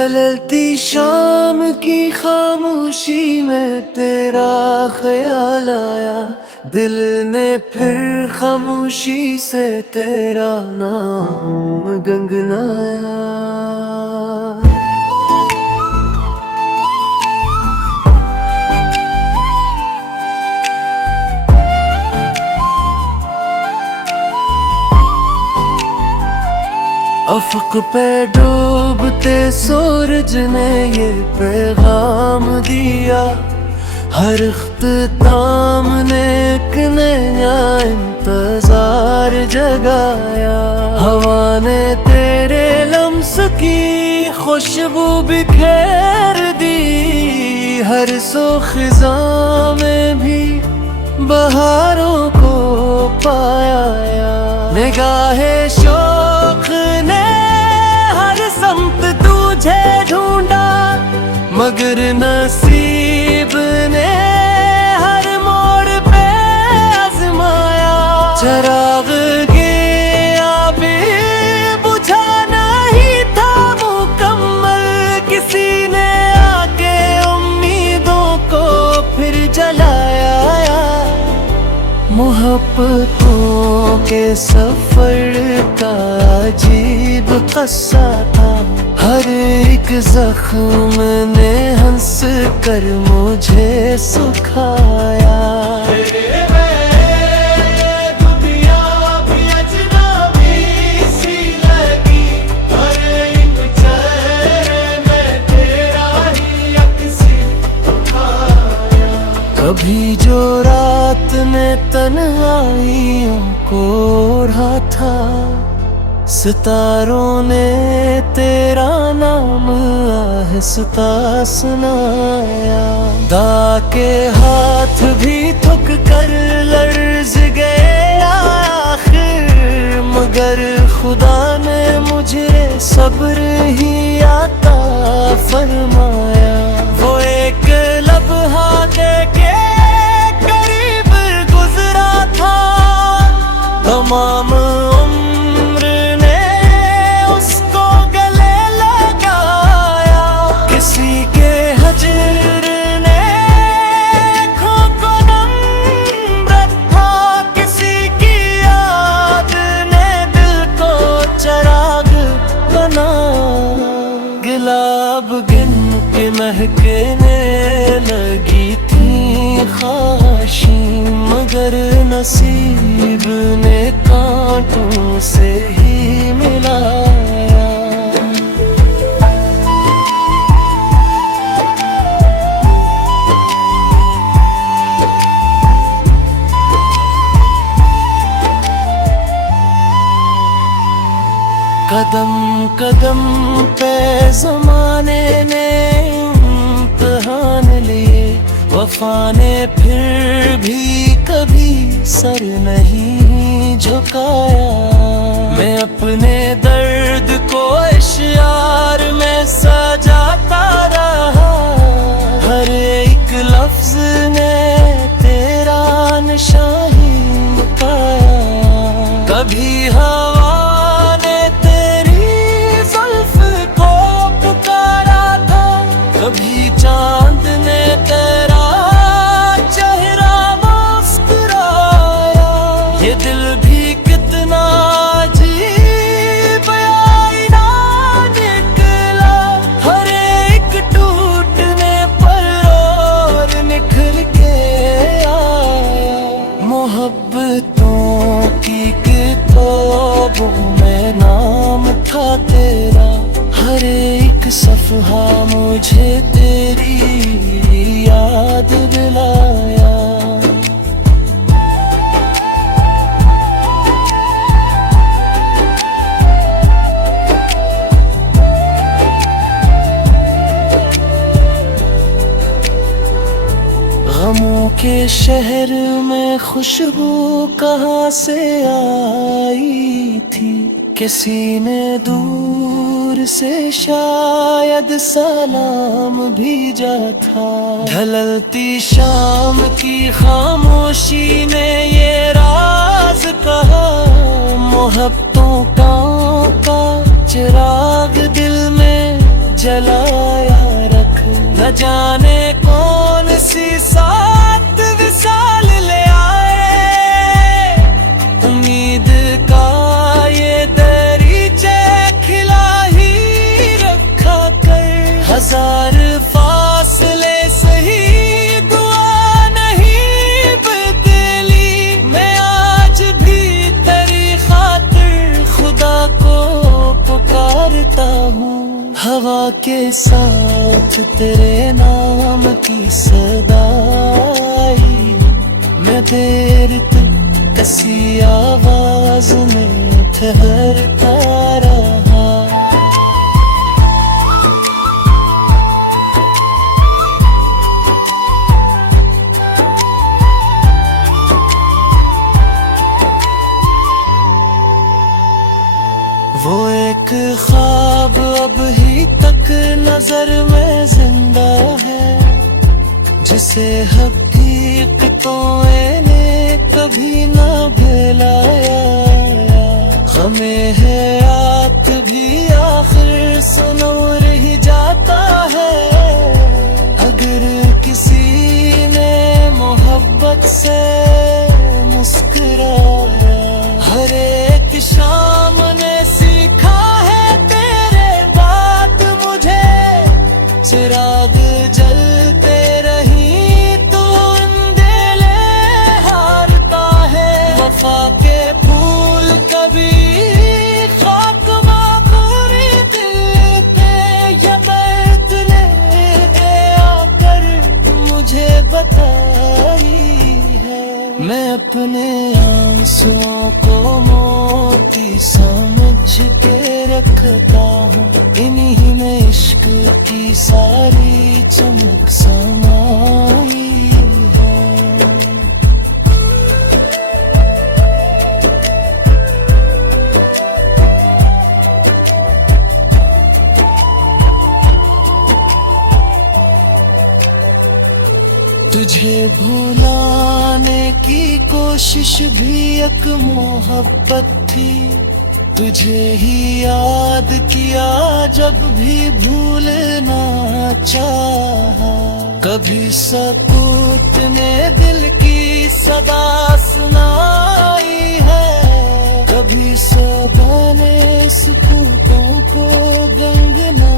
ढलती शाम की खामोशी में तेरा ख्याल आया, दिल ने फिर खामोशी से तेरा नाम गुनगुनाया। अफ़क़ पे डूबते सूरज ने ये पैगाम दिया, हर इख्तिताम ने एक नया इंतज़ार जगाया। हवा ने तेरे लम्स की खुशबू बिखेर दी, हर सो ख़िज़ां में भी बहारों को पाया। निगाहे शौक़ ने हर समत तुझे ढूंढा, मगर नसीब ने हर मोड़ पे आज़माया। चराग गया भी बुझा नहीं था मुकम्मल, किसी ने आके उम्मीदों को फिर जलाया। मोहब्बतों के सफर का अजीब क़स्सा था, हर एक जख्म ने हंस कर मुझे सुखाया। दुनिया भी अजनबी सी लगी, हर एक चेहरे में तेरा ही अक्स उठाया। कभी जो रात ने तन्हाइयों को ओढ़ा था, सितारों ने तेरा नाम आहिस्ता सुनाया। ताके हाथ भी थक कर लर्ज़ गए आखिर, मगर खुदा ने मुझे सब्र ही आता फरमाया। वो एक लम्हा देके करीब गुजरा था, तमाम गुलाब गिन के महकने लगी थी खाशी, मगर नसीब ने कांटों से ही मिलाया। कदम कदम पे ज़माने ने इम्तिहान लिए, वफ़ा ने फिर भी कभी सर नहीं झुकाया। मैं अपने दर्द को इश्यार में सजाता रहा, हर एक लफ्ज़ ने तेरा निशान ही मुकाया। कभी हवा कभी चांद ने तेरा चेहरा मुस्कुराया। ये दिल भी कितना अजीब आईना निकला, हर एक टूटने पर और निखर के आया। मोहब्बतों की किताबों में नाम था तेरा, हर एक सफ़हा मुझे तेरी याद दिलाया। गमों के शहर में खुशबू कहाँ से आई थी, किसी ने दूर से शायद सलाम भेजा था। ढलती शाम की खामोशी ने ये राज कहा, मोहब्बतों का चिराग दिल में जलाया रख। न जाने कौन सी सात विसाल ले आए, उम्मीद का ये दरीचे खिला ही रखा कर। हजार फासले सही दुआ नहीं बदली, मैं आज भी तेरी खातिर खुदा को पुकारता हूँ। हवा के साथ तेरे नाम की सदाई, मैं देर तक कसी आवाज में ठहरता रहा। वो एक ख्वाब अब ही तक नजर में जिंदा है, जिसे हकीकतों ने कभी न भुलाया। हमें है याद भी आखिर सुनूर ही जाता है। अगर किसी ने मोहब्बत से मुस्कुराया, हर एक शाम ने सीखा है तेरे बात मुझे। चिराग जलते रही तू अंधेरे हारता है। वफा के फूल कभी खाक माखूरी दिल पे या दर्द ने आकर मुझे बताई है। मैं अपने आंसुओं को मोती समझ के रखता हूँ, इन्हीं में इश्क की सारी चमक समाई है। तुझे भुलाने की कोशिश भी एक मोहब्बत थी। तुझे ही याद किया जब भी भूलना चाहा। कभी सकूत ने दिल की सदा सुनाई है, कभी सदा ने सकूतों को गंगना